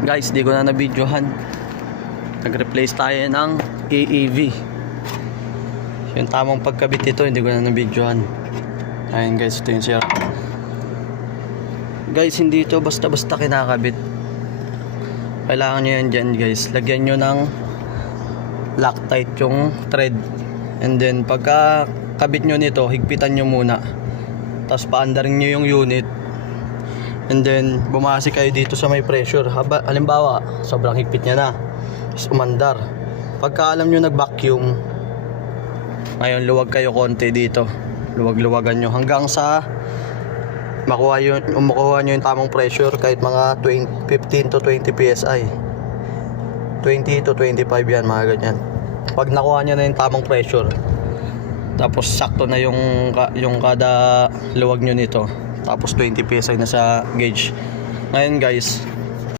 Guys, di ko na na-videohan. Nag-replace tayo ng AAV. Yung tamang pagkabit ito, hindi ko na na-videohan. Ayun guys, ito yung sira. Guys, hindi ito basta-basta kinakabit. Kailangan nyo yan dyan guys. Lagyan nyo ng Loctite yung thread. And then pagka kabit nyo nito, higpitan nyo muna. Tapos paandarin nyo yung unit. And then bumasi kayo dito sa may pressure. Halimbawa, sobrang higpit nya na, is umandar. Pagka alam nyo nag-vacuum, ngayon luwag kayo konti dito. Luwag-luwagan nyo hanggang sa makuha nyo yung tamang pressure. Kahit mga 15 to 20 psi, 20 to 25 yan, mga ganyan. Pag nakuha nyo na yung tamang pressure, tapos sakto na yung kada luwag nyo nito, tapos 20 psi na sa gauge. Ngayon guys,